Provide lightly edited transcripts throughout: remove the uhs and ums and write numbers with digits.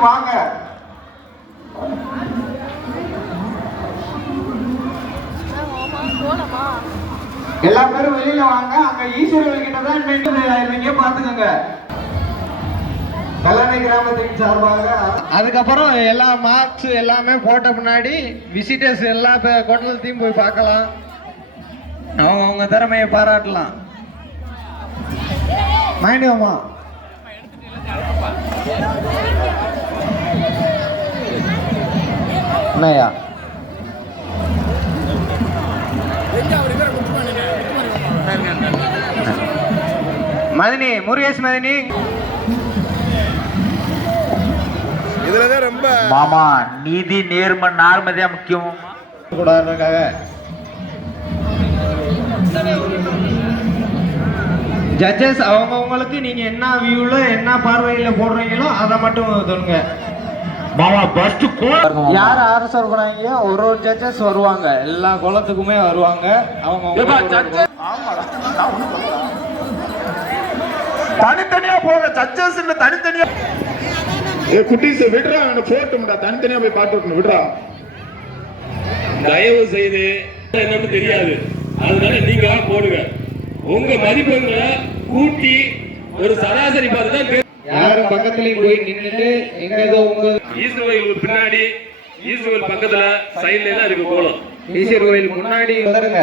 வெளியில வாங்க. எல்லா பேரும் வெளியில வாங்க. அங்க ஈஸ்வரர்கள் கிட்டதான் நீங்க பாத்துக்கோங்க. கல்லணை கிராமத்தின் சார்பாக அதுக்கப்புறம் எல்லா மார்க்ஸ் எல்லாமே போட்ட முன்னாடி விசிட்டர்ஸ் எல்லா கோட்டலத்தையும் போய் பார்க்கலாம். அவங்க திறமையை பாராட்டலாம். மாண்டியம்மா என்னையா மதினி முருகேஷ் மதினி இதுலதான் ரொம்ப மாமா நீதி நேர்மை நார்மதியா முக்கியம் கூடாதுக்காக ஜட்ஜஸ் அவங்கவுங்களுக்கு நீங்க என்ன வியூல என்ன பார்வையில போடுறீங்களோ அதை மட்டும் சொல்லுங்க. மாமா ஃபர்ஸ்ட் யார் ஆர்எஸ்ஆர் போறாங்க ஒரு ஜட்ஜஸ் வருவாங்க. எல்லா குளத்துக்குமே வருவாங்க. அவங்க தனித்தனியா போக ஜட்ஜஸ் தனித்தனியா குட்டீஸ் விடுறா போட்டும்டா. தனித்தனியா போய் பாட்டு விடுறா. தயவு செய்து என்னன்னு தெரியாது, அதனால நீங்க போடுங்க. உங்க மதிப்பெண்களை கூட்டி ஒரு சராசரி பார்த்துதான் யாரும் பக்கத்துலயும் போய் நின்றுட்டு எங்க ஏதோ உங்க ஈஸ்வர கோயில் பின்னாடி ஈஸ்வர கோயில் பக்கத்துல சைட்ல தான் இருக்கு கோலம். ஈஸ்வர கோயில் முன்னாடி வந்துருங்க.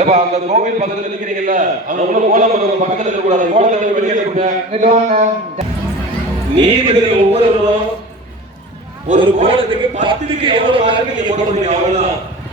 ஏப்பா அந்த கோவில் பக்கத்துல நிக்கிறீங்கல்ல, அந்த உள்ள கோலம் பக்கத்துல இருக்க கூடாது. கோலத்தை வெளியே இருக்க. நீதிபதிகள் ஒவ்வொருவரும் ஒரு கோலத்துக்கு 10க்கு எவ்வளவு மார்க் நீங்க போடுறீங்க அவ்வளவுதான்.